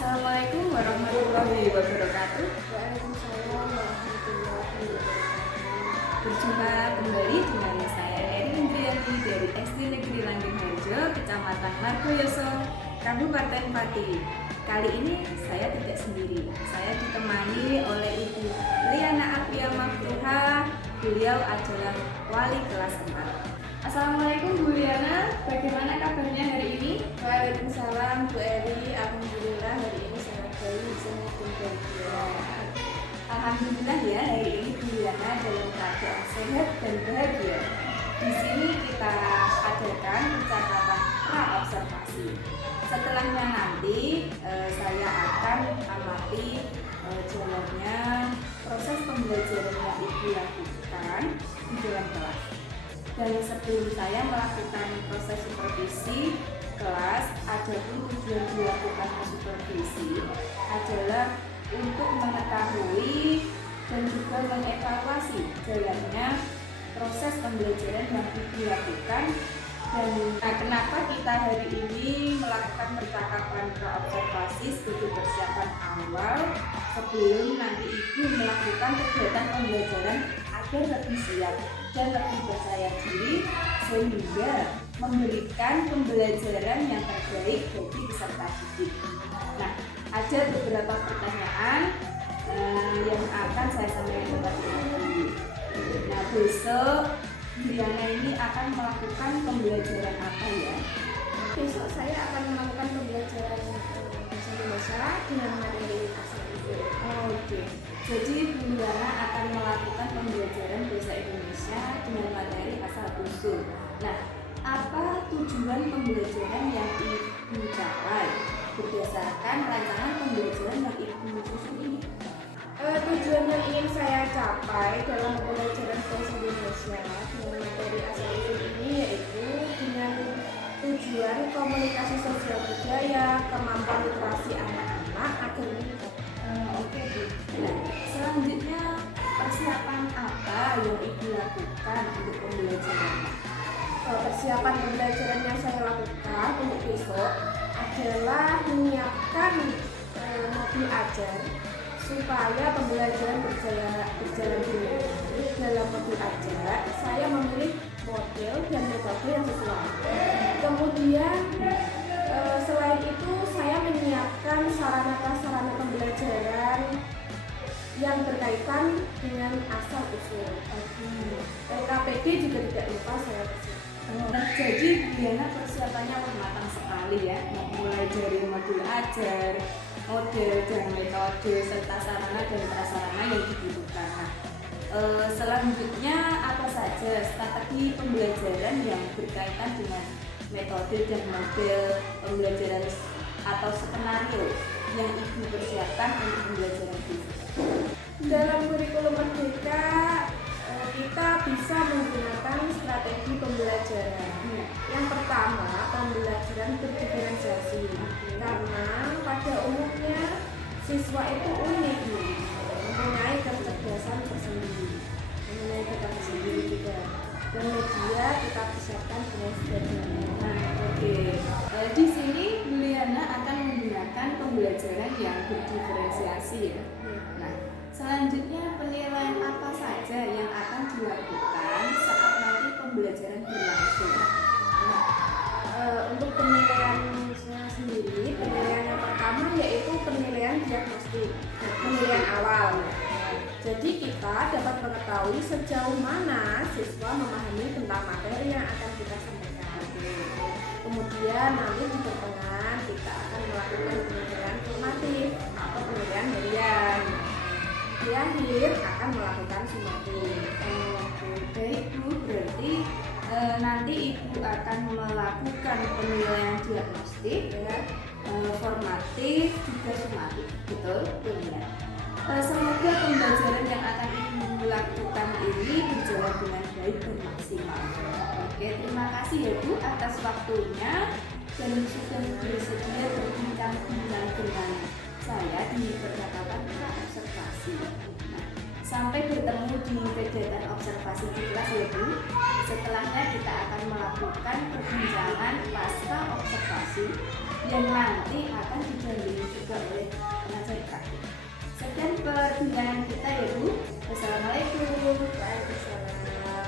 Assalamualaikum warahmatullahi wabarakatuh. Waalaikumsalam warahmatullahi wabarakatuh. Berjumpa kembali dengan saya Eri Indriyanti dari SD Negeri Langgeng Harjo, Kecamatan Margoyoso, Kabupaten Pati. Kali ini saya tidak sendiri. Saya ditemani oleh Ibu Liana Afia Maftuha. Beliau adalah wali kelas 4. Assalamualaikum Bu Liana, bagaimana kabarnya hari ini? Waalaikumsalam Bu Eri. Alhamdulillah hari ini sangat baik, sangat bahagia. Alhamdulillah ya, hari ini Bu Liana dalam keadaan sehat dan bahagia. Di sini kita adakan percakapan pra-observasi. Setelahnya nanti saya akan amati jalannya proses pembelajaran yang Ibu lakukan di dalam kelas. Dan sebelum saya melakukan proses supervisi kelas, adapun tujuan dilakukan supervisi adalah untuk mengetahui dan juga mengevaluasi jalannya proses pembelajaran yang dilakukan. Dan kenapa kita hari ini melakukan percakapan pra-observasi sebagai persiapan awal sebelum nanti Ibu melakukan kegiatan pembelajaran agar lebih siap dan lebih percaya diri sehingga memberikan pembelajaran yang terbaik bagi peserta didik. Nah, ada beberapa pertanyaan yang akan saya sampaikan kepada Ibu. Nah, besok Liana ini akan melakukan pembelajaran apa ya? Besok saya akan melakukan pembelajaran bahasa Indonesia dengan materi asal usul. Oke. Jadi Bu Liana akan melakukan pembelajaran bahasa Indonesia dengan materi asal usul. Nah, apa tujuan pembelajaran yang Ibu capai berdasarkan rancangan pembelajaran yang Ibu susun ini? Tujuan yang ingin saya capai dalam pembelajaran bahasa Indonesia dengan materi asal usul ini yaitu dengan tujuan komunikasi sosial budaya, kemampuan literasi anak-anak agar meningkat. Oke Bu. Nah, selanjutnya persiapan apa yang Ibu lakukan untuk pembelajaran? Persiapan pembelajaran yang saya lakukan untuk besok adalah menyiapkan mobil ajar supaya pembelajaran berjalan dengan baik. Dalam mobil ajar saya memilih model dan metode yang sesuai. Kemudian selain itu saya menyiapkan sarana-prasarana pembelajaran yang berkaitan dengan asal usul. KPD juga tidak lupa saya persiapkan. Nah, jadi Liana persiapannya matang sekali ya, mulai dari modul ajar, model dan metode serta sarana dan prasarana yang dibutuhkan. Nah, selanjutnya apa saja strategi pembelajaran yang berkaitan dengan metode dan model pembelajaran atau skenario yang Ibu persiapkan untuk pembelajaran besok? Dalam kurikulum Merdeka kita bisa menggunakan strategi pembelajaran. Yang pertama, pembelajaran berdiferensiasi. Karena pada umumnya siswa itu unik, mempunyai kecerdasan tersendiri, mempunyai bakat tersendiri juga. Dan media kita persiapkan dengan sederhana. Oke. Di sini Bu Liana akan menggunakan pembelajaran yang berdiferensiasi ya. Nah, selanjutnya penilaian apa saja yang akan dilakukan saat nanti pembelajaran berlangsung? Nah, untuk penilaiannya sendiri, penilaian yang pertama yaitu penilaian diagnostik, penilaian awal. Jadi kita dapat mengetahui sejauh mana siswa memahami tentang materi yang akan kita sampaikan. Kemudian nanti di pertengahan kita akan melakukan penilaian formatif atau penilaian harian. Di akhir akan melakukan sumatif. Baik Bu, berarti nanti Ibu akan melakukan penilaian diagnostik, ya, formatif, juga sumatif, betul? Benar. Semoga pembelajaran yang akan Ibu lakukan ini berjalan dengan baik dan maksimal. Oke, terima kasih ya Bu atas waktunya dan sudah bersedia berbincang-bincang dengan saya di percakapan pra-observasi. Nah, sampai bertemu di kegiatan observasi di kelas ya Bu. Setelahnya kita akan melakukan perbincangan pasca observasi yang nanti akan didampingi juga oleh pengajar praktik. Sekian perbincangan kita ya Bu. Wassalamualaikum. Waalaikumsalam.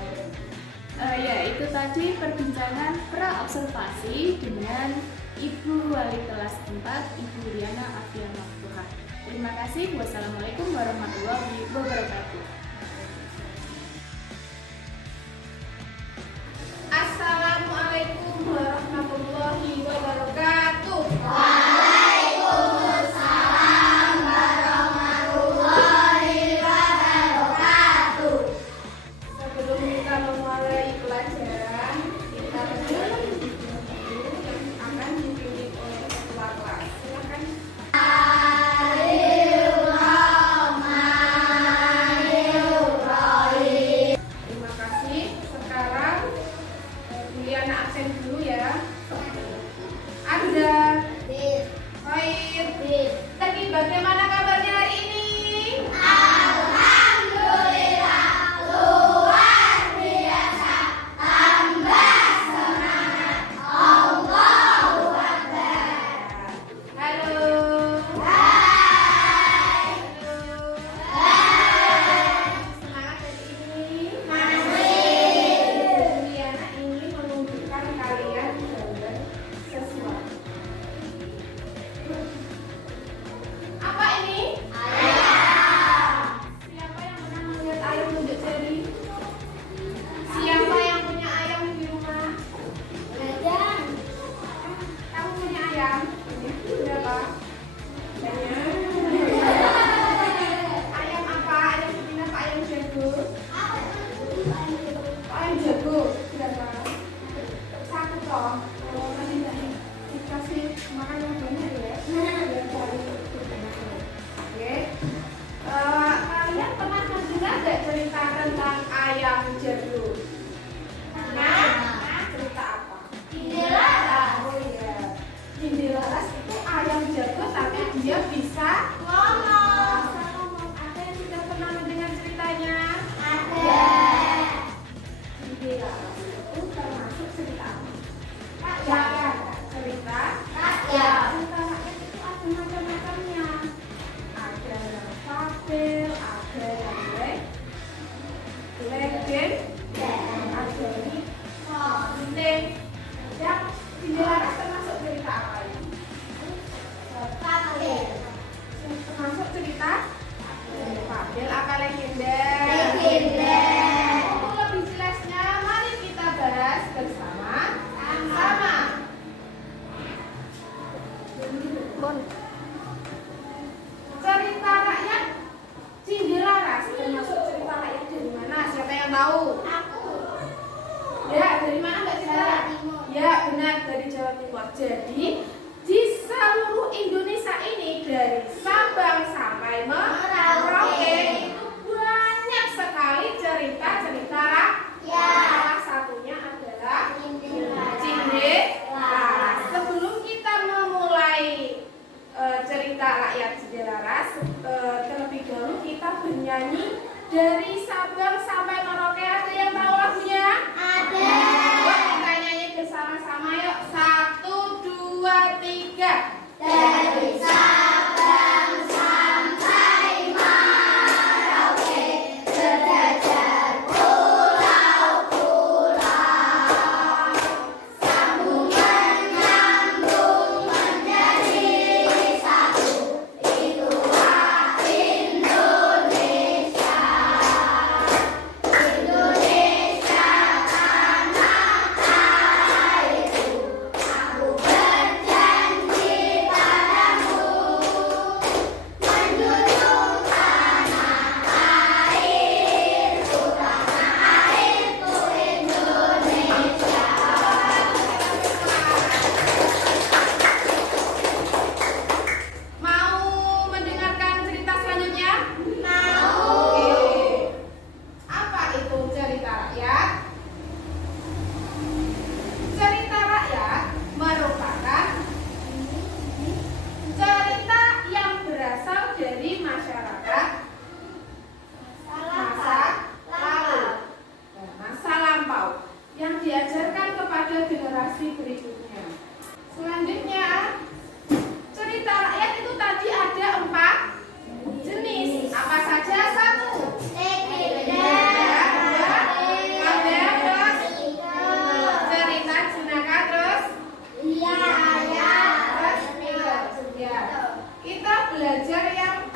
Ya, itu tadi perbincangan pra-observasi dengan Ibu Wali Kelas 4, Ibu Riana Afia Maftuhah. Terima kasih. Wassalamualaikum warahmatullahi wabarakatuh. Assalamualaikum warahmatullahi wabarakatuh. Sebelum kita memulai pelajaran, kita berjalan yang akan dipimpin oleh ketua kelas. Silakan. Terima kasih. Sekarang Juliana absen dulu ya. Anda, Khair, Tadi bagaimana kabarnya hari ini? Halo. Semangat hari ini? Juliana ingin menunjukkan kalian gambar sesuatu. Apa ini? Siapa yang pernah melihat ayam menunjuk jari? Siapa yang punya ayam di rumah? Kamu punya ayam? Berapa? Banyak. Ayam apa? Ayam betina apa ayam jago? Ayam jago. Berapa? Satu toh. Oh, nanti dikasih makan yang banyak ya. Biar cari Oke. Kalian pernah mendengar nggak cerita tentang ayam jago? Nah, cerita apa? Oh iya. Cinderlaras itu ayam jago tapi dia bisa ngomong. Ada yang sudah pernah mendengar ceritanya? Cinderlaras itu termasuk cerita apa? Rakyat. Cerita rakyat itu ada macam-macamnya. Ada yang fabel, ada yang legend, ada yang yang Cinderlaras termasuk cerita apa ini? Termasuk cerita fabel apa legenda? Untuk lebih jelasnya, mari kita bahas bersama-sama. Cerita rakyat Cinderlaras termasuk cerita rakyat dari mana? Siapa yang tahu? Ya, dari mana Mbak Citra? Ya, benar, dari Jawa Timur. Jadi, di seluruh Indonesia ini dari Sabang sampai Merauke itu banyak sekali cerita-cerita rakyat. Salah satunya adalah Cinderlaras. Sebelum kita memulai cerita rakyat Cinderlaras, terlebih dahulu kita bernyanyi dari Sabang sampai Merauke. Ada yang tahu lagunya? Yuk kita nyanyi bersama-sama yuk. 1, 2, 3. Dari Sabang sampai Merauke, sejajar pulau-pulau, sambung menyambung menjadi satu, itulah Indonesia. Indonesia tanah airku, aku berjanji belajar yang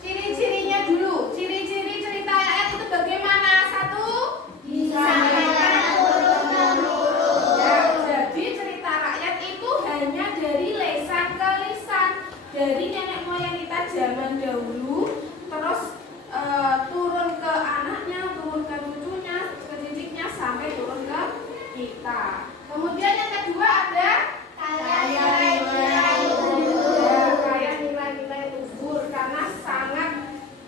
ciri-cirinya dulu. Ciri-ciri cerita rakyat itu bagaimana? Satu, Disampaikan turun-temurun. ya, jadi cerita rakyat itu hanya dari lesan ke lisan, dari nenek moyang kita zaman dahulu, terus turun ke anaknya, turun ke cucunya, ke cicitnya, sampai turun ke kita. Kemudian yang kedua ada Kaya nilai luhur. ya, kaya nilai-nilai luhur karena sangat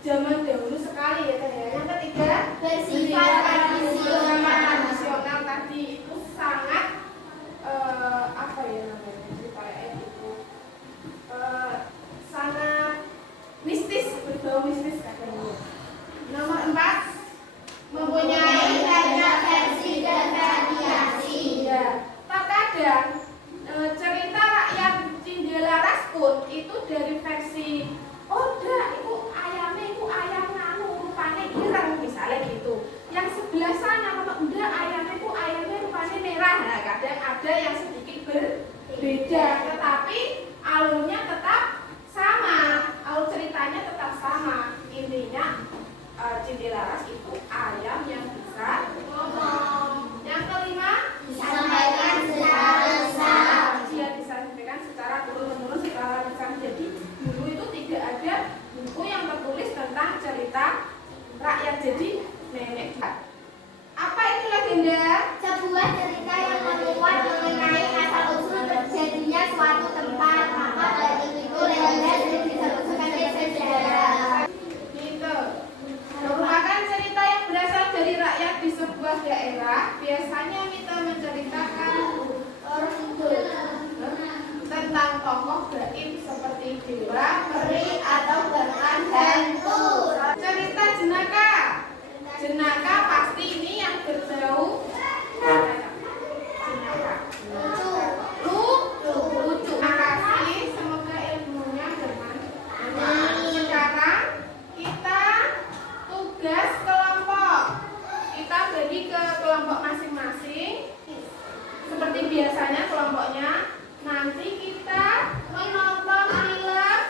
zaman dahulu sekali ya Teh, ya. Yang ketiga Bersifat tradisional tadi itu sangat apa ya namanya cerita itu sangat mistis, berbau mistis katanya. Nomor 4 mempunyai Banyak versi dan variasi. ya, terkadang cerita rakyat Cindelaras pun itu dari versi itu ayam nganu rupanya ireng misalnya gitu. Yang sebelah sana kalau enggak ayamnya rupanya merah. Nah, kadang ada yang sedikit berbeda, tetapi alurnya tetap sama, alur ceritanya tetap sama. Intinya Cindelaras itu ayam yang bisa ngomong. Yang kelima Disampaikan secara lisan. dia disampaikan secara turun-temurun secara lisan. Jadi dulu itu tidak ada buku yang tertulis tentang cerita rakyat. Jadi nenek. Apa itu legenda? Sebuah cerita yang menguat mengenai asal-usul terjadinya suatu tempat. Maka dari itu legenda sering disebut sebagai sejarah. Gitu. Merupakan cerita yang berasal dari rakyat di sebuah daerah. Biasanya kita menceritakan tentang tokoh gaib seperti dewa, peri, atau bahkan hantu. Cerita jenaka. Jenaka pasti ini yang berbau jenaka. Lucu. Makasih, semoga ilmunya bermanfaat. Sekarang kita tugas kelompok. Kita bagi ke kelompok masing-masing. Seperti biasanya kelompoknya. Nanti kita menonton film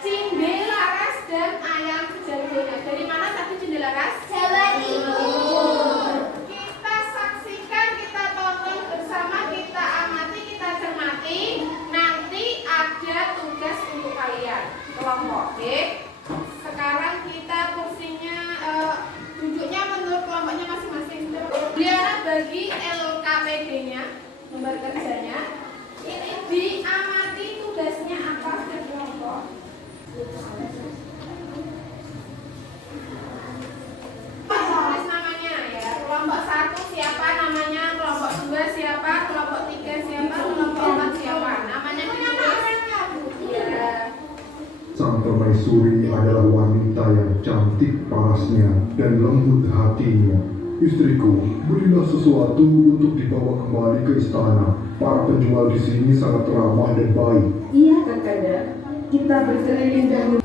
Cindelaras dan Ayam Jagonya. Dari mana tadi Cindelaras? Jawa Timur. Kita saksikan, kita tonton bersama, kita amati, kita cermati. Nanti ada tugas untuk kalian kelompok. Oke? Sekarang kita kursinya duduknya menurut kelompoknya masing-masing. Diana bagi LKPD-nya, lembar kerjanya. Ini diamati tugasnya apa setiap kelompok. Tulis namanya ya. Kelompok 1 siapa namanya, kelompok 2 siapa, kelompok 3 siapa, kelompok 4 siapa. Namanya ditulis. Ya. Sang permaisuri adalah wanita yang cantik parasnya dan lembut hatinya. Istriku, berilah sesuatu untuk dibawa kembali ke istana. Para penjual di sini sangat ramah dan baik. Iya, Kakanda. Kita berkeliling dahulu